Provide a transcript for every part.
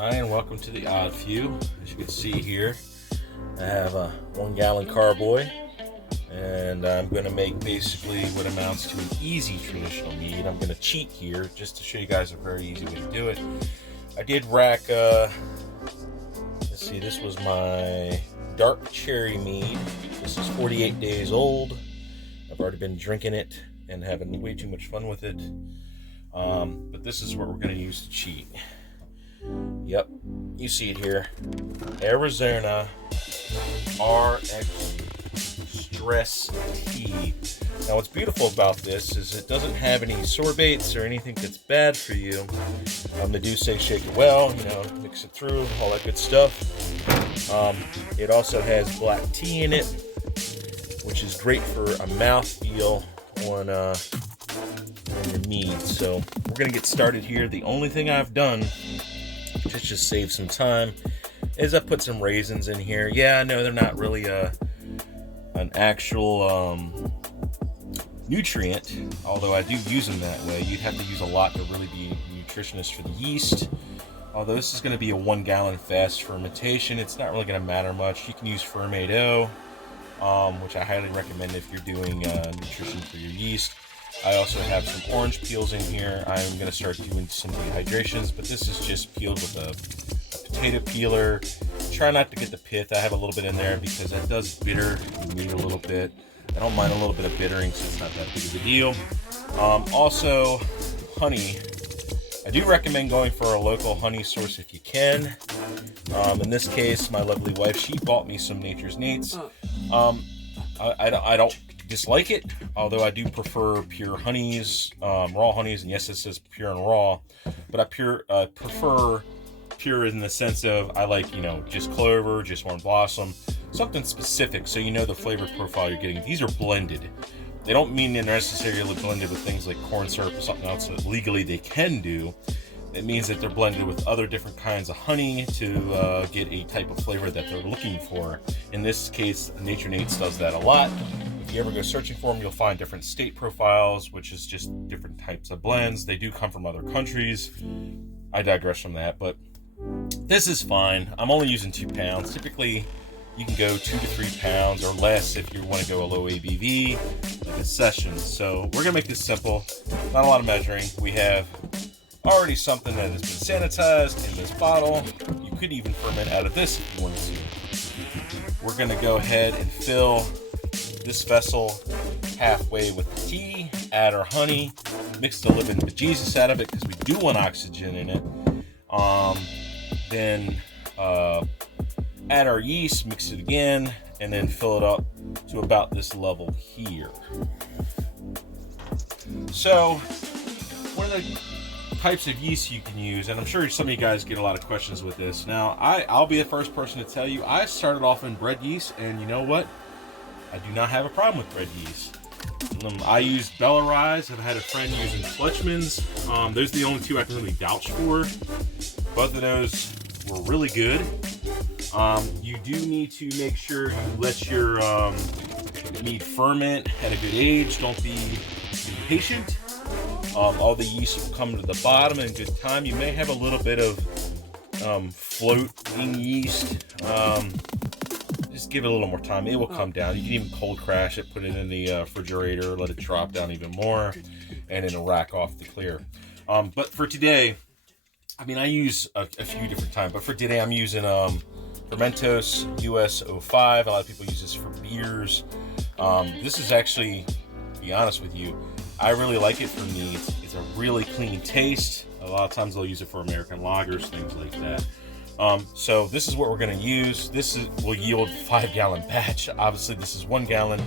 Hi, and welcome to the Odd Few. As you can see here, I have a 1 gallon carboy, and I'm going to make basically what amounts to an easy traditional mead. I'm going to cheat here just to show you guys a very easy way to do it. I did rack, let's see, this was my dark cherry mead. This is 48 days old. I've already been drinking it and having way too much fun with it. But this is what we're going to use to cheat. Yep, you see it here. Arizona RxStress tea. Now what's beautiful about this is it doesn't have any sorbates or anything that's bad for you. They do say shake it well, mix it through, all that good stuff. It also has black tea in it, which is great for a mouthfeel on your mead. So we're gonna get started here. The only thing I've done to just save some time is I put some raisins in here. Yeah, I know they're not really an actual nutrient, although I do use them that way. You'd have to use a lot to really be nutritious for the yeast. Although this is going to be a 1 gallon fast fermentation, it's not really going to matter much. You can use Fermento, which I highly recommend if you're doing nutrition for your yeast. I also have some orange peels in here. I'm going to start doing some dehydrations, but this is just peeled with a potato peeler. Try not to get the pith. I have a little bit in there because that does bitter the meat a little bit. I don't mind a little bit of bittering, so it's not that big of a deal. Also, honey. I do recommend going for a local honey source if you can. In this case, my lovely wife, she bought me some Nature's Nates. I don't dislike it, although I do prefer pure honeys, raw honeys, and yes, it says pure and raw, but I prefer pure in the sense of I like, just clover, just one blossom, something specific so you know the flavor profile you're getting. These are blended. They don't mean they're necessarily blended with things like corn syrup or something else that legally they can do. It means that they're blended with other different kinds of honey to get a type of flavor that they're looking for. In this case, Nature's Nates does that a lot. If you ever go searching for them, you'll find different state profiles, which is just different types of blends. They do come from other countries. I digress from that, but this is fine. I'm only using 2 pounds. Typically, you can go 2 to 3 pounds or less if you want to go a low ABV, like a session. So we're gonna make this simple. Not a lot of measuring. We have already something that has been sanitized in this bottle. You could even ferment out of this if you wanted to. We're gonna go ahead and fill this vessel halfway with the tea, add our honey, mix the living bejesus out of it because we do want oxygen in it. Then add our yeast, mix it again, and then fill it up to about this level here. So, what are the types of yeast you can use? And I'm sure some of you guys get a lot of questions with this. Now, I'll be the first person to tell you, I started off in bread yeast, and you know what? I do not have a problem with bread yeast. I used Bella Rise. I've had a friend using Fletchman's. Those are the only 2 I can really vouch for. Both of those were really good. You do need to make sure you let your mead ferment at a good age. Don't be impatient. All the yeast will come to the bottom in good time. You may have a little bit of floating yeast. Just give it a little more time. It will come down. You can even cold crash it, put it in the refrigerator, let it drop down even more, and it'll rack off the clear. But for today, I use a few different times, but for today I'm using Fermentos US 05. A lot of people use this for beers. This is actually, to be honest with you, I really like it for me. It's a really clean taste. A lot of times they'll use it for American lagers, things like that. So this is what we're going to use. Will yield 5 gallon batch. Obviously this is 1 gallon.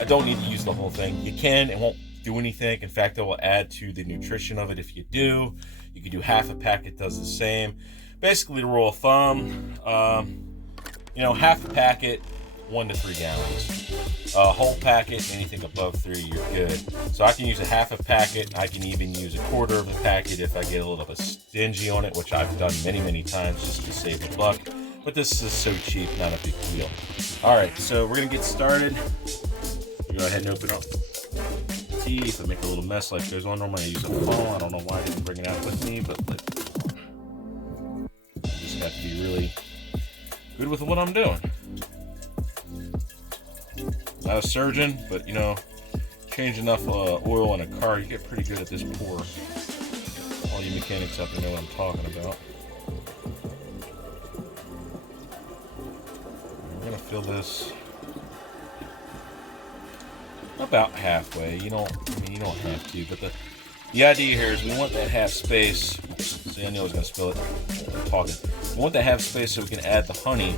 I don't need to use the whole thing. You can, it won't do anything. In fact, it will add to the nutrition of it if you do. You can do half a packet, does the same. Basically, the rule of thumb, half a packet, 1 to 3 gallons. A whole packet, anything above 3, you're good. So I can use a half a packet. I can even use a quarter of a packet if I get a little bit stingy on it, which I've done many, many times just to save a buck. But this is so cheap, not a big deal. All right, so we're gonna get started. You go ahead and open up the tea. If I make a little mess like goes on, normally I use a phone. I don't know why I didn't bring it out with me, but have to be really good with what I'm doing. Not a surgeon, but you know, change enough oil in a car, you get pretty good at this pour. All you mechanics out there know what I'm talking about. We're gonna fill this about halfway. You don't have to, but the idea here is we want that half space. See, I knew I was gonna spill it. I'm talking. We want that half space so we can add the honey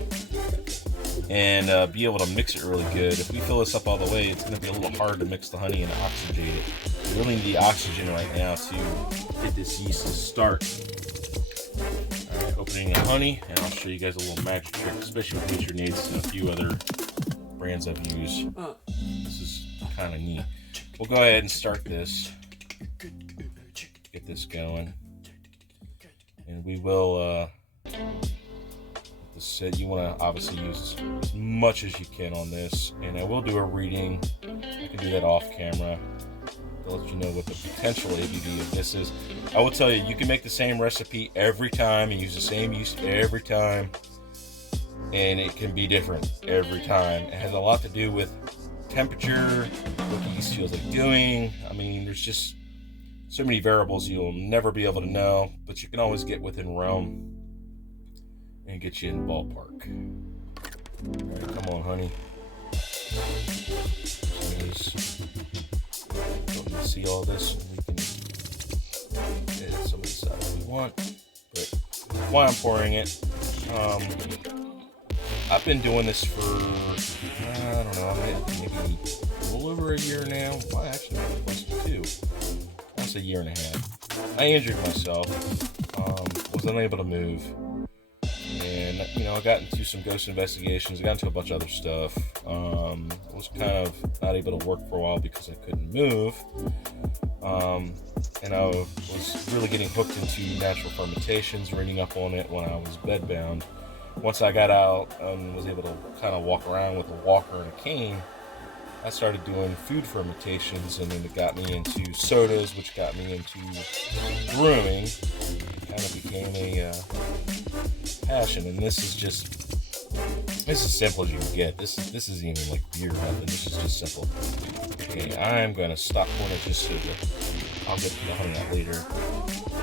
and be able to mix it really good. If we fill this up all the way, it's gonna be a little hard to mix the honey and oxygenate it. We really need the oxygen right now to get this yeast to start. All right, opening the honey, and I'll show you guys a little magic trick, especially with Nature Nates and a few other brands I've used. This is kind of neat. We'll go ahead and start this. Get this going, and we will. You want to obviously use as much as you can on this, and I will do a reading. I can do that off camera to let you know what the potential ABV of this is. I will tell you, you can make the same recipe every time and use the same yeast every time, and it can be different every time. It has a lot to do with temperature, what the yeast feels like doing. I mean, there's just so many variables you'll never be able to know, but you can always get within realm and get you in the ballpark. All right, come on, honey. Don't you see all this? We can edit some of the side if we want, but while I'm pouring it, I've been doing this for, I don't know, maybe a little over a year now. Well, actually, close to 2. That's a year and a half. I injured myself, was unable to move. And, you know, I got into some ghost investigations. I got into a bunch of other stuff. Was kind of not able to work for a while because I couldn't move. And I was really getting hooked into natural fermentations, reading up on it when I was bedbound. Once I got out and was able to kind of walk around with a walker and a cane, I started doing food fermentations, and then it got me into sodas, which got me into brewing. It kind of became a passion, and this is as simple as you can get. This isn't even like beer or nothing. This is just simple. Okay, I'm going to stop pouring it just so that I'll get to the honey out later.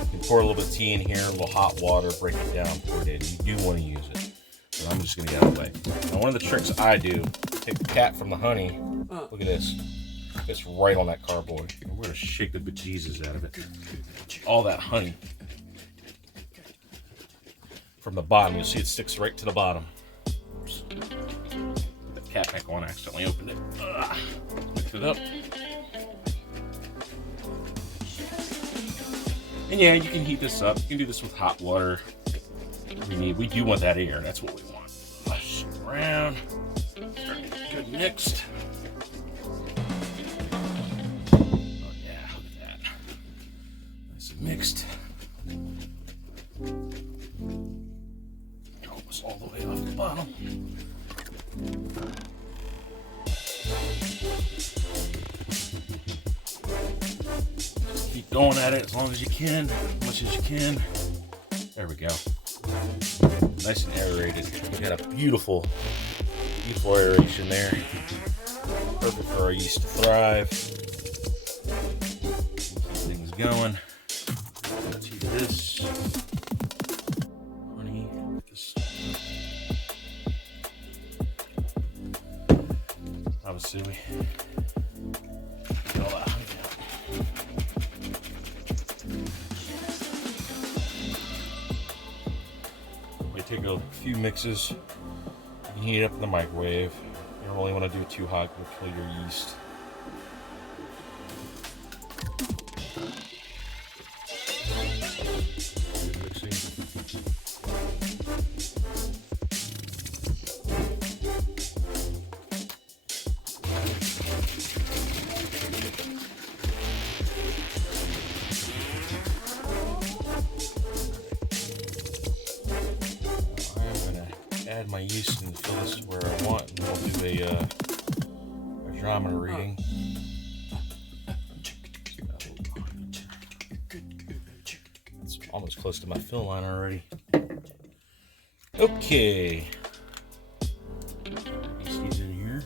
You can pour a little bit of tea in here, a little hot water, break it down, pour it in. You do want to use it. But I'm just going to get out of the way. Now, one of the tricks I do, take the cap from the honey. Look at this. It's right on that cardboard. We're going to shake the bejesus out of it. All that honey from the bottom. You'll see it sticks right to the bottom. Oops. The cap back on. I accidentally opened it. Mix it up. And yeah, you can heat this up. You can do this with hot water. We do want that air. That's what we want. Flush it around. Start to get good mixed. Oh yeah, look at that. Nice and mixed. Almost all the way off the bottom. Just keep going at it as long as you can, as much as you can. There we go. Nice and aerated. We got a beautiful aeration there. Perfect for our yeast to thrive. Keep things going. Let's heat this. Honey. Obviously, we get all that honey out. We take a few mixes. You can heat it up in the microwave. You don't really want to do it too hot. You'll kill your yeast. Add my yeast and fill this where I want, and we'll do a Hyrdrometer reading. It's almost close to my fill line already. Okay. Yeasties in here.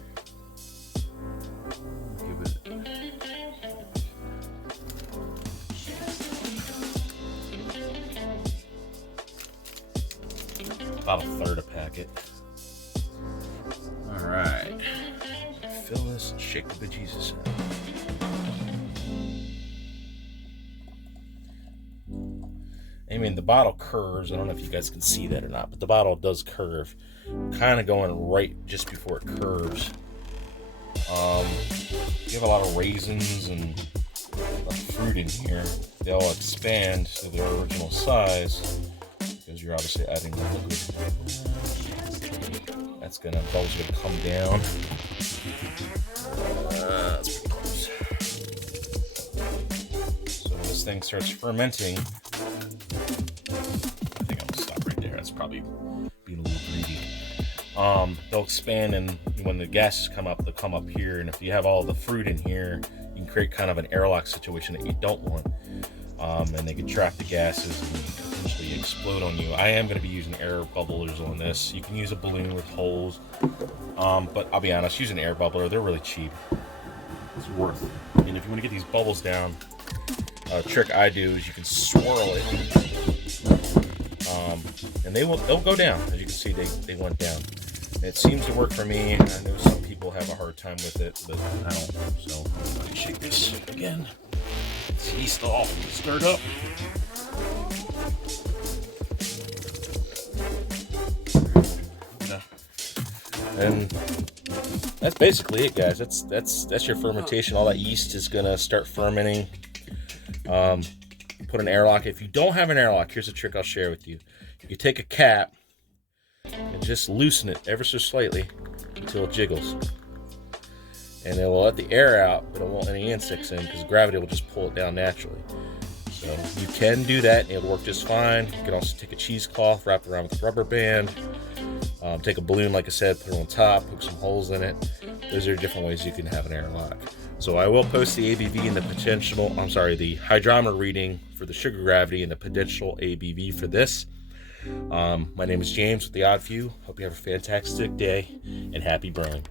Give it about a third a packet. All right. Fill this and shake the bejesus out. I mean, the bottle curves. I don't know if you guys can see that or not, but the bottle does curve. Kind of going right just before it curves. You have a lot of raisins and fruit in here. They all expand to their original size because you're obviously adding the liquid. That's gonna, bubbles are gonna come down. That's pretty close. So when this thing starts fermenting, I think I'm gonna stop right there. That's probably being a little greedy. They'll expand, and when the gases come up, they'll come up here. And if you have all the fruit in here, you can create kind of an airlock situation that you don't want. And they can trap the gases and potentially explode on you. I am going to be using air bubblers on this. You can use a balloon with holes, but I'll be honest, use an air bubbler. They're really cheap. It's worth it. And if you want to get these bubbles down, a trick I do is you can swirl it, and they'll go down. As you can see, they went down. It seems to work for me. I know some people have a hard time with it, but I don't. So let me shake this again. It's yeast all stirred up. And that's basically it, guys. That's your fermentation. All that yeast is gonna start fermenting. Put an airlock. If you don't have an airlock, here's a trick I'll share with you. You take a cap and just loosen it ever so slightly until it jiggles. And it will let the air out, but it won't let any insects in because gravity will just pull it down naturally. So you can do that and it'll work just fine. You can also take a cheesecloth, wrap it around with a rubber band, take a balloon, like I said, put it on top, hook some holes in it. Those are different ways you can have an airlock. So I will post the ABV and the the hydrometer reading for the sugar gravity and the potential ABV for this. My name is James with The Odd Few. Hope you have a fantastic day and happy brewing.